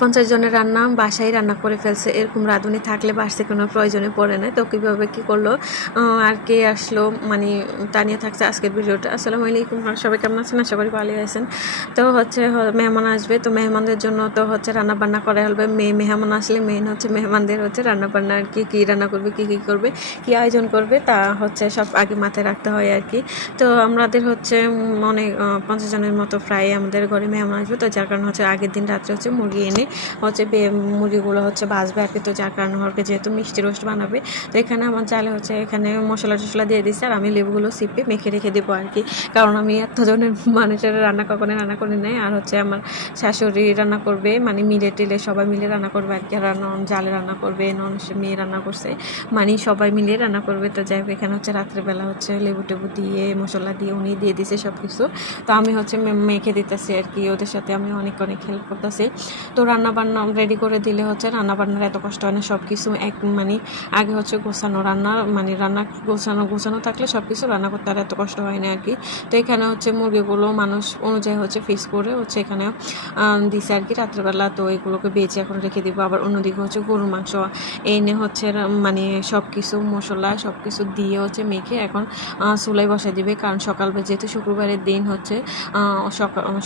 50 জনের রান্না বাসায় রান্না করে ফেলছে, এরকম রাঁধুনি থাকলে বাসতে কোনো প্রয়োজনে পড়ে না। তো কীভাবে কী করলো আর কে আসলো মানে তা নিয়ে থাকছে আজকের ভিডিওটা। আসসালামু আলাইকুম, সবাই কেমন আছেন? আশা করি ভালো আছেন। তো হচ্ছে মেহমান আসবে, তো মেহমানদের জন্য তো হচ্ছে রান্না বান্না করা হবে। মেহমান আসলে মেন হচ্ছে মেহমানদের হচ্ছে রান্না বান্না আর কি, কী রান্না করবে, কী করবে, কী আয়োজন করবে তা হচ্ছে সব আগে মাথায় রাখতে হয় আর কি। তো আমাদের হচ্ছে অনেক 50 জনের মতো প্রায় আমাদের ঘরে মেহমান আসবে। তো যার কারণে হচ্ছে আগের দিন রাত্রে হচ্ছে মুরগি এনে হচ্ছে মুরগিগুলো হচ্ছে ভাজবে আর কি। তো যার কারণে হচ্ছে যেহেতু মিষ্টি রোস্ট বানাবে, তো এখানে আমার চালে হচ্ছে এখানে মশলা টশলা দিয়ে দিচ্ছে, আর আমি লেবুগুলো চিপে মেখে রেখে দেবো আর কি। কারণ আমি এতজনের মানুষের রান্না কখনো রান্না করি নাই। আর হচ্ছে আমার শাশুড়ি রান্না করবে, মানে মিলে টিলে সবাই মিলে রান্না করবে আর কি। আর জালে রান্না করবে, মেয়ে রান্না করছে, মানে সবাই মিলে রান্না করবে। তো যাই হোক, এখানে হচ্ছে রাত্রেবেলা হচ্ছে লেবু টেবু দিয়ে মশলা দিয়ে উনি দিয়ে দিছে সব কিছু। তো আমি হচ্ছে মেখে দিতেছি আর কি, ওদের সাথে আমি অনেক হেল্প করতেছি। তো রান্নাবান্না রেডি করে দিলে হচ্ছে রান্নাবান্নার এত কষ্ট হয় না। সব কিছু মানে আগে হচ্ছে গোছানো রান্না গোছানো থাকলে সব কিছু রান্না করতে আর এত কষ্ট হয় না আর কি। তো এখানে হচ্ছে মুরগিগুলো মানুষ অনুযায়ী হচ্ছে ফিক্স করে হচ্ছে এখানে দিছে আর কি রাত্রেবেলা। তো এগুলোকে বেঁচে এখন রেখে দিব। আবার অন্যদিকে হচ্ছে গরুর মাংস এনে হচ্ছে মানে সব কিছু মশলা সব কিছু দিয়ে হচ্ছে মেখে এখন চুলায় বসা দিবে। কারণ সকালবেলা যেহেতু শুক্রবারের দিন হচ্ছে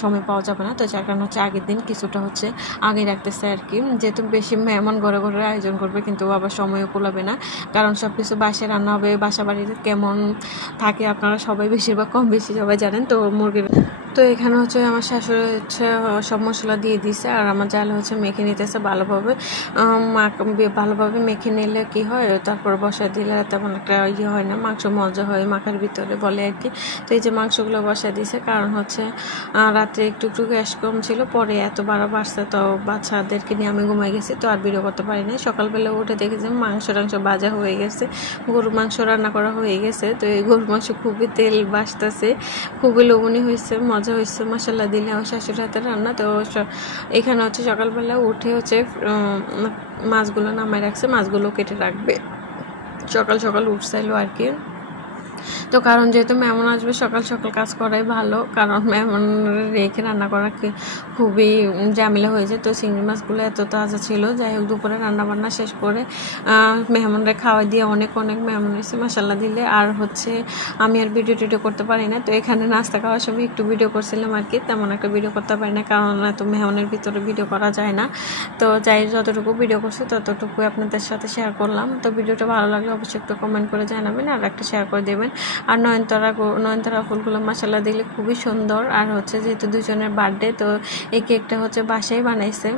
সময় পাওয়া যাবে না, তো যার কারণে হচ্ছে আগের দিন কিছুটা হচ্ছে আগে রাখতেছে আর কি। যেহেতু বেশি মেহমান ঘরে আয়োজন করবে, কিন্তু আবার সময়ও কুলাবে না, কারণ সব কিছু বাসায় রান্না হবে। বাসা বাড়িতে কেমন থাকে আপনারা সবাই বেশিরভাগ কম বেশি সবাই জানেন। তো মুরগির তো এখানে হচ্ছে আমার শাশুড়ি হচ্ছে সব মশলা দিয়ে দিছে, আর আমার জাল হচ্ছে মেখে নিতেছে ভালোভাবে। ভালোভাবে মেখে নিলে কি হয়, তারপর বসায় দিলে তেমন একটা ইয়ে হয় না, মাংস মজা হয় মাখার ভিতরে বলে আর কি। তো এই যে মাংসগুলো বসায় দিছে, কারণ হচ্ছে রাত্রে একটু গ্যাস কম ছিল, পরে এত বাড়ছে। তো বাচ্চাদেরকে নিয়ে আমি ঘুমাই গেছি, তো আর ভিডিও করতে পারি নাই। সকালবেলা উঠে দেখেছি মাংস ভাজা হয়ে গেছে, গরুর মাংস রান্না করা হয়ে গেছে। তো এই গরুর মাংস খুবই তেল বাসতেছে, খুবই লবণী হয়েছে, মজা হয়েছে মশলা দিলে আমার শাশুড়ির হাতে রান্না। তো এখানে হচ্ছে সকালবেলা উঠে হচ্ছে মাছগুলো নামায় রাখছে, মাছগুলো কেটে রাখবে। সকাল উঠছিল আর কি। তো কারণ যেহেতু মেহমান আসবে, সকাল কাজ করাই ভালো, কারণ মেহমান রেখে রান্না করা খুবই ঝামেলা হয়ে যায়। তো চিংড়ি মাছগুলো এত তাজা ছিল। যাই হোক, দুপুরে রান্নাবান্না শেষ করে মেহমানরা খাওয়াই দিয়ে অনেক মেহমান এসে মাসাল্লাহ দিলে। আর হচ্ছে আমি আর ভিডিও টিডিও করতে পারি না। তো এখানে নাস্তা খাওয়ার সময় একটু ভিডিও করছিলাম আর কি, তেমন একটা ভিডিও করতে পারি না, কারণ এত মেহমানের ভিতরে ভিডিও করা যায় না। তো যাই যতটুকু ভিডিও করছি ততটুকু আপনাদের সাথে শেয়ার করলাম। তো ভিডিওটা ভালো লাগলে অবশ্যই একটু কমেন্ট করে জানাবেন, আর একটা শেয়ার করে দেবেন। আর নয়নতারা ফুলগুলো মাশাআল্লাহ দেখলে খুবই সুন্দর। আর হচ্ছে যেহেতু দুজনের বার্থডে, তো এই কেকটা হচ্ছে বাসায় বানাইছে।